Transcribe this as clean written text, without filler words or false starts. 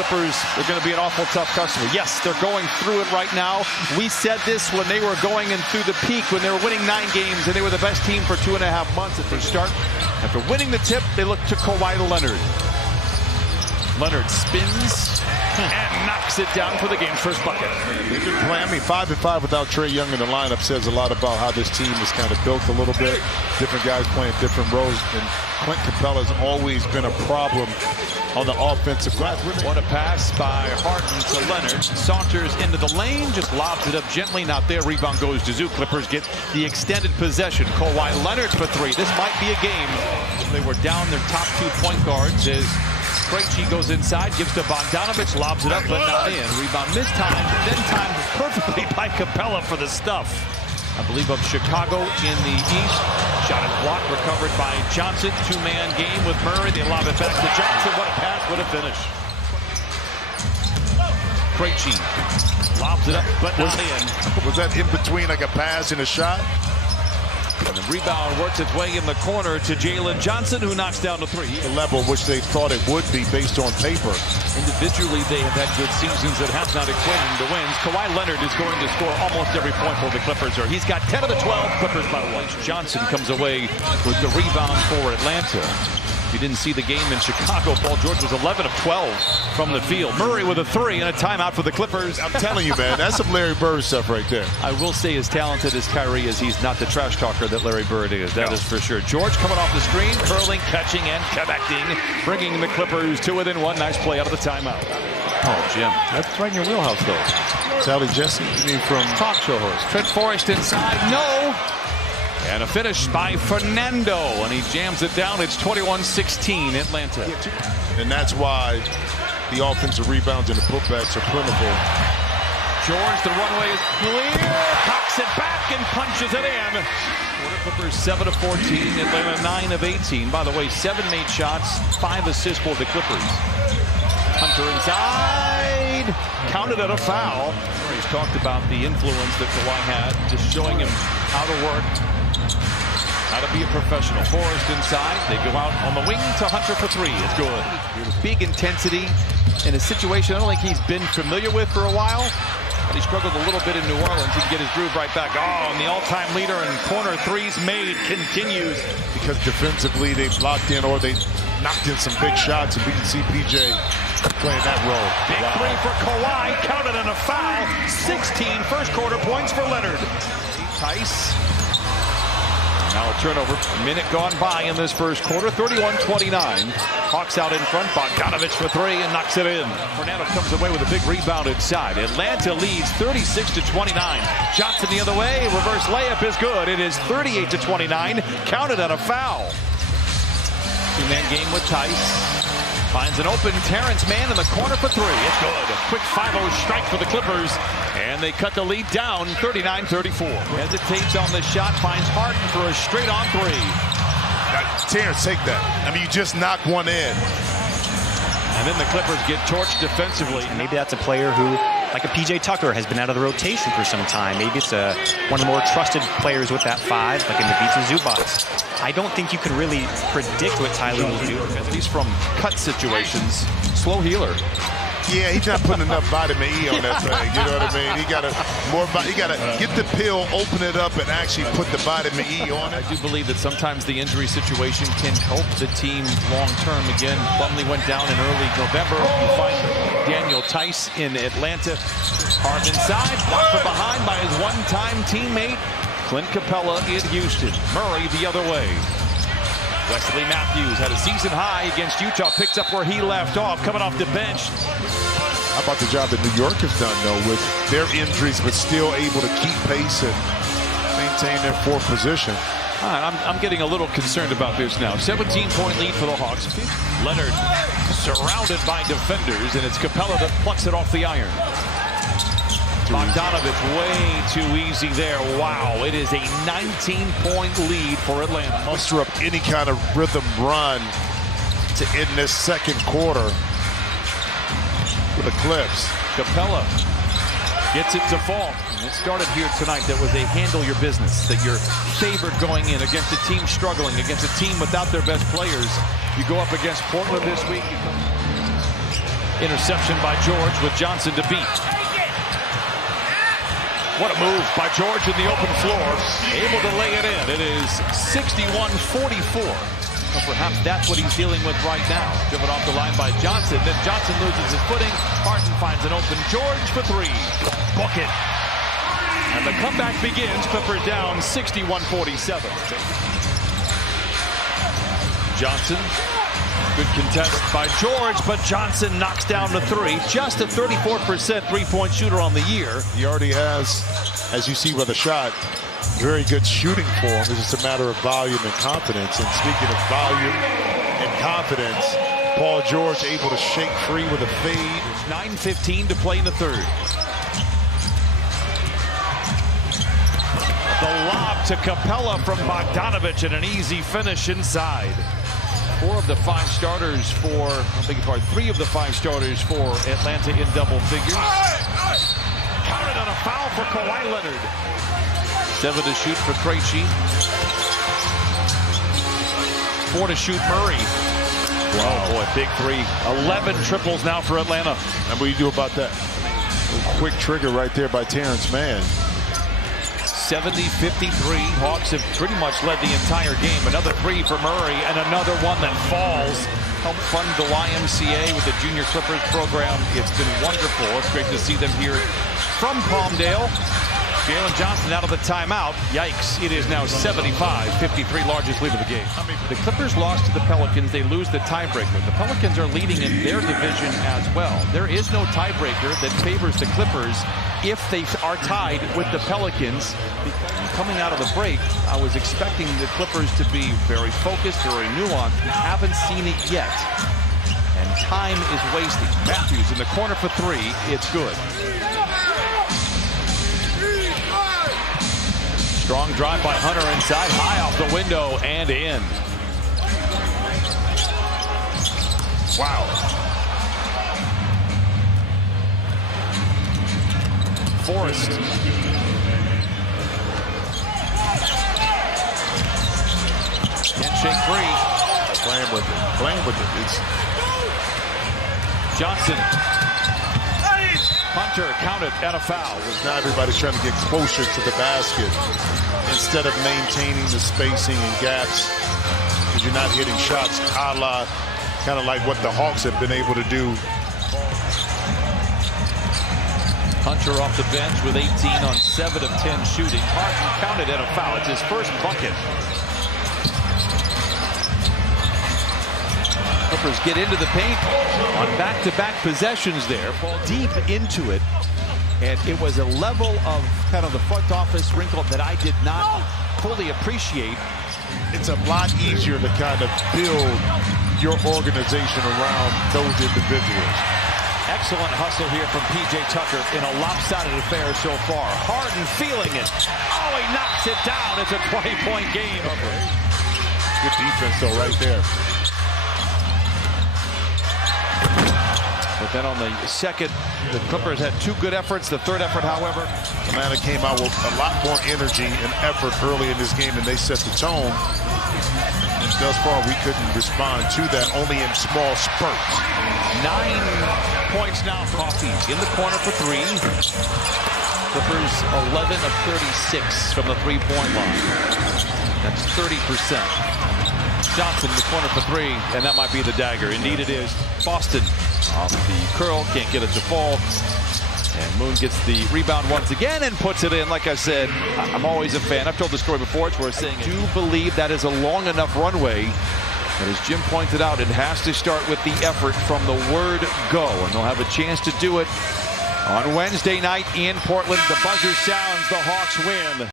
Clippers are going to be an awful tough customer. Yes, they're going through it right now. We said this when they were going in through the peak, when they were winning 9 games, and they were the best team for 2.5 months at the start. After winning the tip, they look to Kawhi Leonard. Leonard spins and knocks it down for the game's first bucket. They've been playing. I mean, 5-5 without Trae Young in the lineup says a lot about how this team is kind of built a little bit. Different guys playing different roles, and Clint Capella's always been a problem on the offensive glass. What a pass by Harden to Leonard. Saunters into the lane, just lobs it up gently. Not there. Rebound goes to Zoo. Clippers get the extended possession. Kawhi Leonard for 3. This might be a game. They were down their top 2 point guards as Krejci goes inside, gives to Bogdanovich, lobs it up, but not in. Rebound mistimed, then timed perfectly by Capella for the stuff. I believe of Chicago in the East. Shot is blocked, recovered by Johnson. 2-man game with Murray. They lob it back to Johnson. What a pass, what a finish. Krejci lobs it up, but not in. Was that in between like a pass and a shot? And the rebound works its way in the corner to Jalen Johnson, who knocks down to 3. The level which they thought it would be based on paper. Individually, they have had good seasons that have not equated to wins. Kawhi Leonard is going to score almost every point for the Clippers. He's got 10 of the 12 Clippers by the way. Johnson comes away with the rebound for Atlanta. If you didn't see the game in Chicago, Paul George was 11 of 12 from the field. Murray with a 3 and a timeout for the Clippers. I'm telling you, man, that's some Larry Bird stuff right there. I will say, as talented as Kyrie is, he's not the trash talker that Larry Bird is. That is for sure. George coming off the screen, curling, catching, and connecting, bringing the Clippers to within 1. Nice play out of the timeout. Oh, Jim, that's right in your wheelhouse, though. Sally Jesse, you mean from talk show host. Trent Forrest inside, no. And a finish by Fernando, and he jams it down. It's 21-16 Atlanta. And that's why the offensive rebounds and the putbacks are plentiful. George, the runway is clear. Cocks it back and punches it in. Clippers 7 of 14, Atlanta 9 of 18. By the way, 7 made shots, 5 assists for the Clippers. Hunter inside, counted at a foul. He's talked about the influence that Kawhi had, just showing him how to work, how to be a professional. Forrest inside. They go out on the wing to Hunter for 3. It's good. Big intensity in a situation I don't think he's been familiar with for a while. But he struggled a little bit in New Orleans. He can get his groove right back. Oh, and the all-time leader in corner threes made continues. Because defensively they've locked in, or they knocked in some big shots, and we can see PJ playing that role. Big 3 for Kawhi. Counted on a foul. 16 first quarter points for Leonard. Tice. Now a turnover. Minute gone by in this first quarter. 31-29. Hawks out in front. Bogdanovich for 3 and knocks it in. Fernando comes away with a big rebound inside. Atlanta leads 36-29. Johnson the other way. Reverse layup is good. It is 38-29. Counted on a foul. 2-man game with Tice. Finds an open Terrence Mann in the corner for 3. It's good. A quick 5-0 strike for the Clippers. And they cut the lead down 39-34. Hesitates on the shot. Finds Harden for a straight-on 3. Terrence, take that. I mean, you just knocked one in. And then the Clippers get torched defensively. And maybe that's a player who, like a PJ Tucker, has been out of the rotation for some time. Maybe it's one of the more trusted players with that 5, like in the Beats and Zubats. I don't think you can really predict what Tyler will do. He's from cut situations. Slow healer. Yeah, he's not putting enough vitamin E on that thing. You know what I mean? He gotta get the pill, open it up, and actually put the vitamin E on it. I do believe that sometimes the injury situation can help the team long term. Again, Plumlee went down in early November. You find Daniel Tice in Atlanta. Hard inside, blocked from behind by his one-time teammate Clint Capella in Houston. Murray the other way. Wesley Matthews had a season high against Utah, picks up where he left off, coming off the bench. How about the job that New York has done, though, with their injuries, but still able to keep pace and maintain their 4th position? I'm getting a little concerned about this now. 17-point lead for the Hawks. Leonard surrounded by defenders, and it's Capella that plucks it off the iron. Bogdanovich way too easy there. Wow, it is a 19-point lead for Atlanta. Muster up any kind of rhythm run to end this second quarter for the Clips. Capella gets it to fall. And it started here tonight. That was a handle your business, that you're favored going in against a team struggling, against a team without their best players. You go up against Portland this week. Interception by George with Johnson to beat. What a move by George in the open floor. Able to lay it in. It is 61-44. Well, perhaps that's what he's dealing with right now. Driven off the line by Johnson. Then Johnson loses his footing. Harden finds an open George for three. Book it. And the comeback begins. Clippers down 61-47. Johnson. Good contest by George, but Johnson knocks down the three. Just a 34% three-point shooter on the year. He already has, as you see by the shot, very good shooting form. It's just a matter of volume and confidence. And speaking of volume and confidence, Paul George able to shake free with a fade. 9:15 to play in the third. The lob to Capella from Bogdanovich and an easy finish inside. 4 of the 5 starters for, I beg your pardon, 3 of the 5 starters for Atlanta in double figures. Counted on a foul for Kawhi Leonard. 7 to shoot for Krejci. 4 to shoot Murray. Wow. Oh boy, big 3. 11 triples now for Atlanta. And what do you do about that? A quick trigger right there by Terrence Mann. 70-53. Hawks have pretty much led the entire game. Another 3 for Murray and another one that falls. Helped fund the YMCA with the Junior Clippers program. It's been wonderful. It's great to see them here from Palmdale. Jalen Johnson out of the timeout. Yikes. It is now 75-53, largest lead of the game. The Clippers lost to the Pelicans. They lose the tiebreaker. The Pelicans are leading in their division as well. There is no tiebreaker that favors the Clippers if they are tied with the Pelicans. Coming out of the break, I was expecting the Clippers to be very focused, very nuanced. We haven't seen it yet. And time is wasting. Matthews in the corner for 3. It's good. Strong drive by Hunter inside, high off the window and in. Wow. Forrest. Can't shake free. Playing with it. Playing with it. It's Johnson. Hunter counted and a foul. Now everybody's trying to get closer to the basket instead of maintaining the spacing and gaps, because you're not hitting shots a la kind of like what the Hawks have been able to do. Hunter off the bench with 18 on 7 of 10 shooting. Harden counted and a foul. It's his first bucket. Clippers get into the paint on back-to-back possessions there. Fall deep into it. And it was a level of kind of the front office wrinkle that I did not fully appreciate. It's a lot easier to kind of build your organization around those individuals. Excellent hustle here from P.J. Tucker in a lopsided affair so far. Harden feeling it. Oh, he knocks it down. It's a 20-point game. Good defense, though, right there. But then on the second, the Clippers had 2 good efforts. The third effort, however, Atlanta came out with a lot more energy and effort early in this game, and they set the tone. And thus far, we couldn't respond to that, only in small spurts. 9 points now for Coffee in the corner for 3. Clippers 11 of 36 from the three-point line. That's 30%. Johnson in the corner for 3, and that might be the dagger. Indeed it is. Boston off the curl, can't get it to fall. And Moon gets the rebound once again and puts it in. Like I said, I'm always a fan. I've told the story before. It's worth saying. I do believe that is a long enough runway. And as Jim pointed out, it has to start with the effort from the word go. And they'll have a chance to do it on Wednesday night in Portland. The buzzer sounds, the Hawks win.